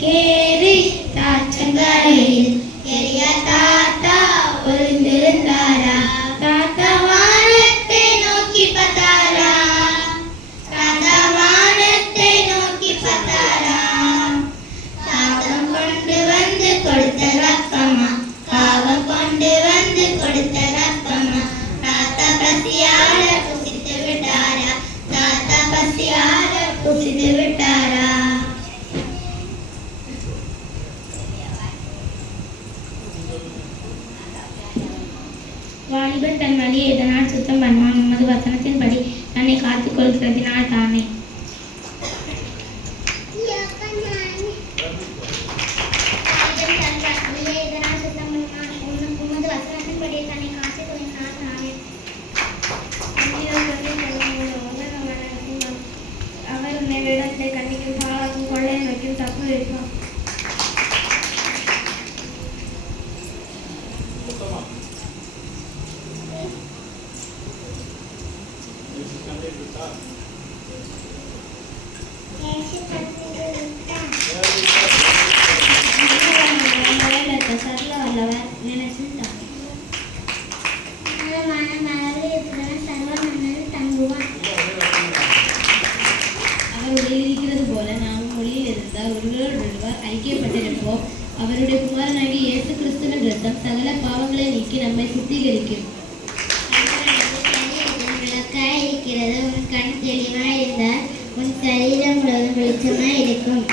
Carry காற்றங்கரையில் எரிய தாத்தா ஒளிந்திருந்தாரா? தாத்தா வானத்தை நோக்கி பார்த்தாரா? தாத்தா வானத்தை நோக்கி பார்த்தாரா? காகம் கொண்டு வந்து கொடுத்த ரப்பமா, காகம் கொண்டு வந்து கொடுத்த ரப்பமா. தாத்தா பசியார புசித்து விட்டாரா? தாத்தா பசியார புசித்து விட்டாரா? வாலிபன் தன் வழியை எதனால் சுத்தம் பண்ணுவான்? உமது வசனத்தின்படி தன்னை காத்துக் கொள்கிறதினால் தானே. அவர் உன்னை வேடத்தை கண்டிக்கும், பாலாக்கும், கொள்ளையை வைக்கும், தப்பு வைக்கும். ஐக்கியப்பட்டிருப்போம். அவருடைய குமாரனாகி இயேசு கிறிஸ்துவின் இரத்தம் சகல பாவங்களை நீக்கி நம்மை சுத்திகரிக்கும். விளக்காய் இருக்கிறது. உன் கண் தெளிவாய் இருந்தால் உன் சரீரம் முழுவதும் வெளிச்சமாய் இருக்கும்.